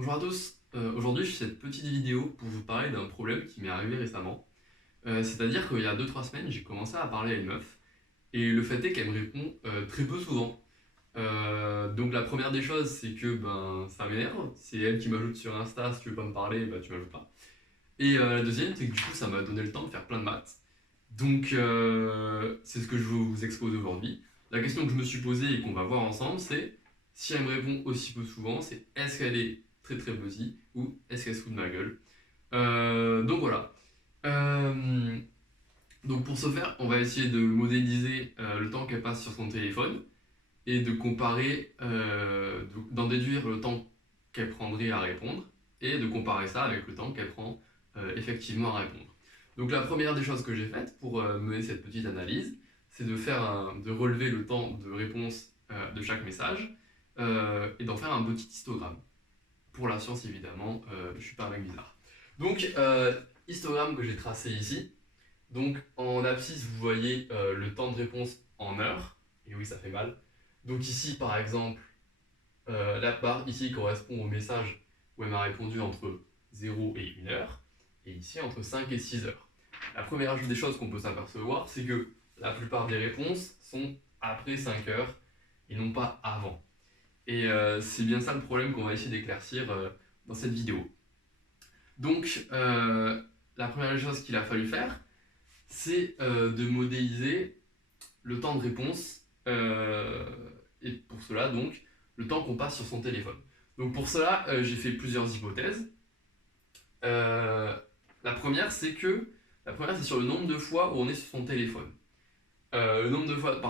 Bonjour à tous, aujourd'hui je fais cette petite vidéo pour vous parler d'un problème qui m'est arrivé récemment. C'est-à-dire qu'il y a 2-3 semaines, j'ai commencé à parler à une meuf, et le fait est qu'elle me répond très peu souvent. Donc la première des choses, c'est que ça m'énerve, c'est elle qui m'ajoute sur Insta, si tu veux pas me parler, tu m'ajoutes pas. Et la deuxième, c'est que du coup ça m'a donné le temps de faire plein de maths. Donc c'est ce que je veux vous exposer aujourd'hui. La question que je me suis posée et qu'on va voir ensemble, c'est si elle me répond aussi peu souvent, c'est est-ce qu'elle est très très busy ou est-ce qu'elle se fout de ma gueule. Donc voilà. Euh, donc pour ce faire, on va essayer de modéliser le temps qu'elle passe sur son téléphone et de comparer, d'en déduire le temps qu'elle prendrait à répondre et de comparer ça avec le temps qu'elle prend effectivement à répondre. Donc la première des choses que j'ai faites pour mener cette petite analyse, c'est de relever le temps de réponse de chaque message et d'en faire un petit histogramme. Pour la science évidemment, je ne suis pas un mec bizarre. Donc histogramme que j'ai tracé ici. Donc en abscisse vous voyez le temps de réponse en heures, et oui ça fait mal. Donc ici par exemple, la barre ici correspond au message où elle m'a répondu entre 0 et 1 heure, et ici entre 5 et 6 heures. La première des choses qu'on peut s'apercevoir, c'est que la plupart des réponses sont après 5 heures et non pas avant. Et c'est bien ça le problème qu'on va essayer d'éclaircir dans cette vidéo. Donc la première chose qu'il a fallu faire, c'est de modéliser le temps de réponse et pour cela donc le temps qu'on passe sur son téléphone. Donc pour cela j'ai fait plusieurs hypothèses. Euh, la première c'est sur le nombre de fois où on est sur son téléphone. Le nombre de fois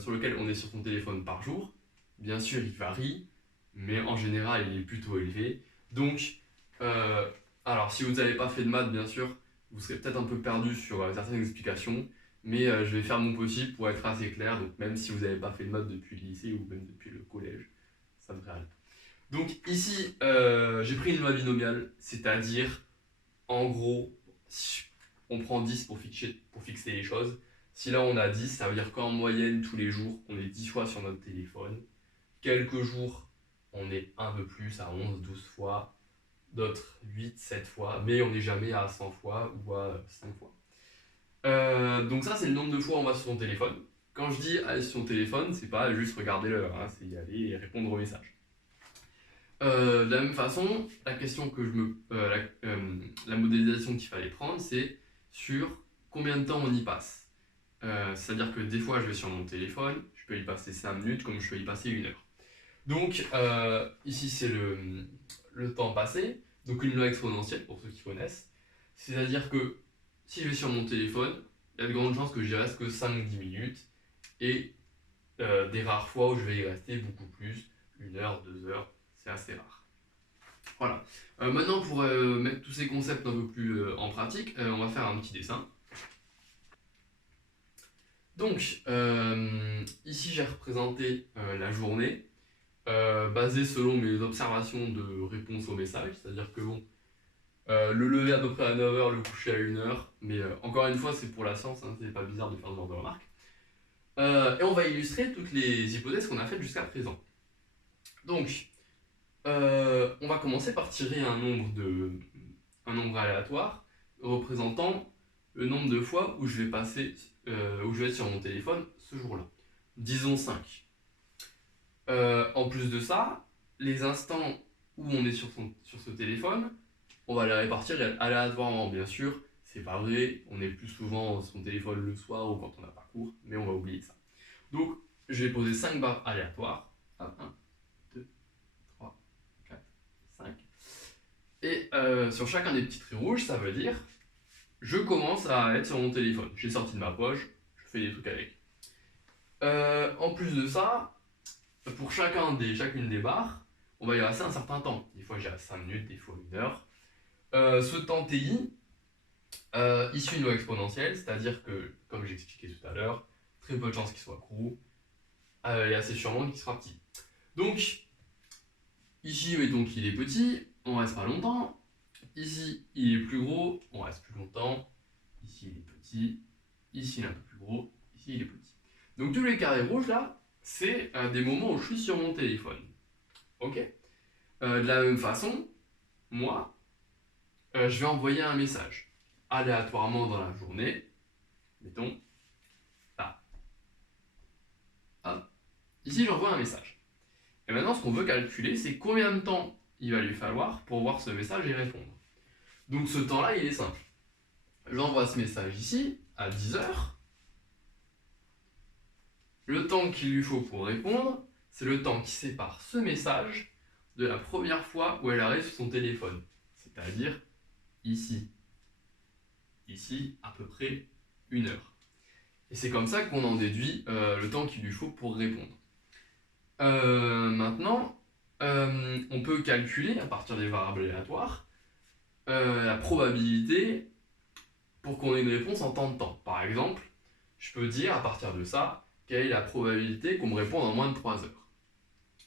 sur lequel on est sur son téléphone par jour, bien sûr il varie, mais en général il est plutôt élevé. Donc euh, alors si vous n'avez pas fait de maths bien sûr, vous serez peut-être un peu perdu sur certaines explications, mais je vais faire mon possible pour être assez clair, donc même si vous n'avez pas fait de maths depuis le lycée ou même depuis le collège, ça devrait aller. Donc ici, j'ai pris une loi binomiale, c'est-à-dire, en gros, si on prend 10 pour fixer les choses. Si là on a 10, ça veut dire qu'en moyenne, tous les jours, on est 10 fois sur notre téléphone. Quelques jours, on est un peu plus, à 11, 12 fois, d'autres 8, 7 fois, mais on n'est jamais à 100 fois ou à 5 fois. Donc ça, c'est le nombre de fois où on va sur son téléphone. Quand je dis aller sur son téléphone, c'est pas juste regarder l'heure, hein, c'est y aller et répondre aux messages. De la même façon, la question que la modélisation qu'il fallait prendre, c'est sur combien de temps on y passe. C'est-à-dire que des fois, je vais sur mon téléphone, je peux y passer 5 minutes comme je peux y passer 1 heure. Donc, ici, c'est le temps passé, donc une loi exponentielle pour ceux qui connaissent. C'est-à-dire que si je vais sur mon téléphone, il y a de grandes chances que j'y reste que 5-10 minutes, et des rares fois où je vais y rester beaucoup plus, 1 heure, 2 heures, c'est assez rare. Voilà. Maintenant, pour mettre tous ces concepts un peu plus en pratique, on va faire un petit dessin. Donc, ici j'ai représenté la journée, basée selon mes observations de réponse aux messages, c'est-à-dire que bon, le lever à peu près à 9 heures, le coucher à 1 heure, mais encore une fois, c'est pour la science, hein, c'est pas bizarre de faire ce genre de remarques. Et on va illustrer toutes les hypothèses qu'on a faites jusqu'à présent. Donc, on va commencer par tirer un nombre aléatoire représentant le nombre de fois où je vais être sur mon téléphone ce jour-là. Disons 5. En plus de ça, les instants où on est sur ce téléphone, on va les répartir aléatoirement, bien sûr. C'est pas vrai, on est plus souvent sur son téléphone le soir ou quand on n'a pas cours, mais on va oublier ça. Donc, je vais poser 5 barres aléatoires. 1, 2, 3, 4, 5. Et sur chacun des petits traits rouges, ça veut dire je commence à être sur mon téléphone. J'ai sorti de ma poche, je fais des trucs avec. En plus de ça, pour chacune des barres, on va y rester un certain temps. Des fois j'ai 5 minutes, des fois 1 heure. Ce temps TI, issu d'une loi exponentielle, c'est-à-dire que, comme j'expliquais tout à l'heure, très peu de chances qu'il soit gros, et assez sûrement qu'il sera petit. Donc, ici, mettons qu'il est petit, on reste pas longtemps. Ici, il est plus gros, on reste plus longtemps. Ici, il est petit. Ici, il est un peu plus gros. Ici, il est petit. Donc, tous les carrés rouges là, c'est des moments où je suis sur mon téléphone. Ok. De la même façon, moi, je vais envoyer un message aléatoirement dans la journée, mettons, là, hop, ici j'envoie un message. Et maintenant, ce qu'on veut calculer, c'est combien de temps il va lui falloir pour voir ce message et répondre. Donc ce temps-là, il est simple. J'envoie ce message ici, à 10 heures. Le temps qu'il lui faut pour répondre, c'est le temps qui sépare ce message de la première fois où elle arrive sur son téléphone. C'est-à-dire ici. Ici, à peu près 1 heure. Et c'est comme ça qu'on en déduit le temps qu'il lui faut pour répondre. Maintenant, on peut calculer, à partir des variables aléatoires, la probabilité pour qu'on ait une réponse en temps de temps. Par exemple, je peux dire, à partir de ça, quelle est la probabilité qu'on me réponde en moins de 3 heures.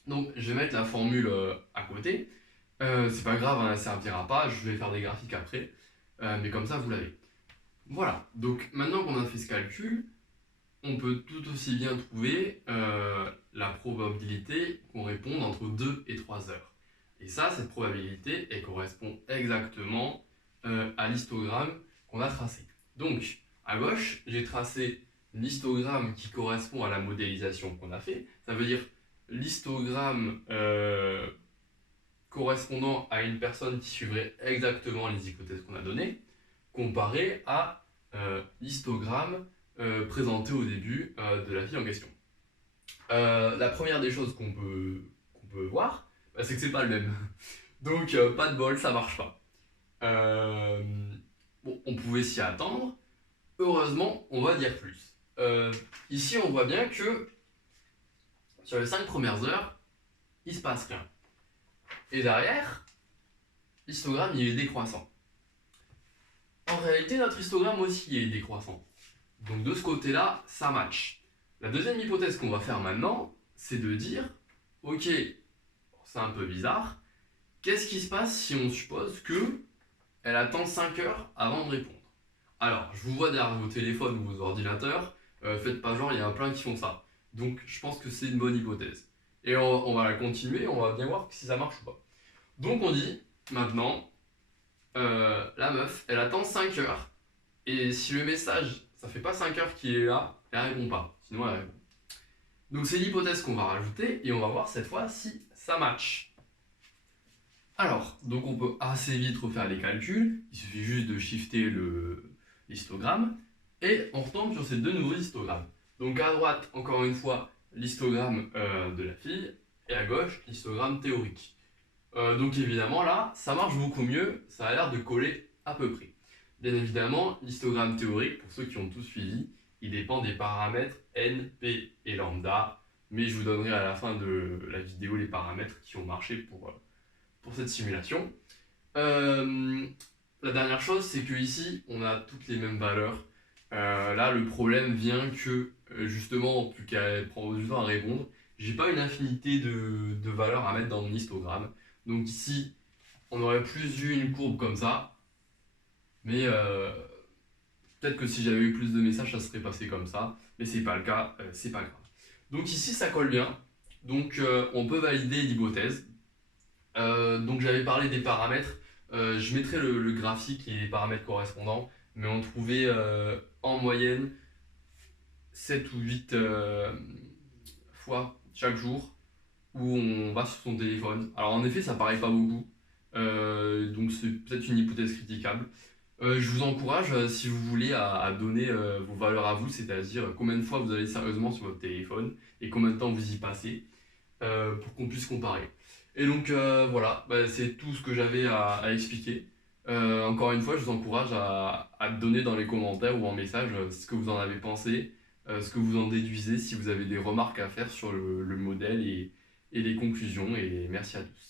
Donc, je vais mettre la formule à côté. C'est pas grave, elle ne servira pas, je vais faire des graphiques après. Mais comme ça, vous l'avez. Voilà, donc maintenant qu'on a fait ce calcul, on peut tout aussi bien trouver la probabilité qu'on réponde entre 2 et 3 heures. Et ça, cette probabilité, elle correspond exactement à l'histogramme qu'on a tracé. Donc, à gauche, j'ai tracé l'histogramme qui correspond à la modélisation qu'on a fait. Ça veut dire l'histogramme correspondant à une personne qui suivrait exactement les hypothèses qu'on a données, comparé à l'histogramme présenté au début de la fille en question. La première des choses qu'on peut voir, c'est que c'est pas le même. Donc pas de bol, ça marche pas. Bon, on pouvait s'y attendre. Heureusement, on va dire plus. Ici, on voit bien que sur les 5 premières heures, il se passe rien. Et derrière, l'histogramme il est décroissant. En réalité, notre histogramme aussi est décroissant. Donc de ce côté-là, ça match. La deuxième hypothèse qu'on va faire maintenant, c'est de dire, ok, c'est un peu bizarre, qu'est-ce qui se passe si on suppose que elle attend 5 heures avant de répondre? Alors, je vous vois derrière vos téléphones ou vos ordinateurs, faites pas genre, il y en a plein qui font ça. Donc je pense que c'est une bonne hypothèse. Et on va la continuer, on va bien voir si ça marche ou pas. Donc on dit, maintenant, la meuf, elle attend 5 heures, et si le message, ça fait pas 5 heures qu'il est là, elle répond pas, sinon elle répond. Donc c'est l'hypothèse qu'on va rajouter, et on va voir cette fois si ça match. Alors, donc on peut assez vite refaire les calculs, il suffit juste de shifter l'histogramme, et on retombe sur ces deux nouveaux histogrammes. Donc à droite, encore une fois, l'histogramme de la fille, et à gauche, l'histogramme théorique. Donc évidemment là, ça marche beaucoup mieux, ça a l'air de coller à peu près. Bien évidemment, l'histogramme théorique, pour ceux qui ont tout suivi, il dépend des paramètres n, p et lambda, mais je vous donnerai à la fin de la vidéo les paramètres qui ont marché pour cette simulation. La dernière chose, c'est que ici, on a toutes les mêmes valeurs. Là, le problème vient que, justement, plus qu'elle prend du temps à répondre, j'ai pas une infinité de valeurs à mettre dans mon histogramme. Donc ici, on aurait plus eu une courbe comme ça, mais peut-être que si j'avais eu plus de messages, ça serait passé comme ça, mais c'est pas le cas, c'est pas grave. Donc ici, ça colle bien, donc on peut valider l'hypothèse. Donc j'avais parlé des paramètres, je mettrai le graphique et les paramètres correspondants, mais on trouvait en moyenne 7 ou 8 fois chaque jour où on va sur son téléphone. Alors en effet, ça paraît pas beaucoup, donc c'est peut-être une hypothèse critiquable. Je vous encourage, si vous voulez, à donner vos valeurs à vous, c'est-à-dire combien de fois vous allez sérieusement sur votre téléphone et combien de temps vous y passez, pour qu'on puisse comparer. Et donc voilà, c'est tout ce que j'avais à expliquer. Encore une fois, je vous encourage à donner dans les commentaires ou en message ce que vous en avez pensé, ce que vous en déduisez, si vous avez des remarques à faire sur le modèle et les conclusions. Et merci à tous.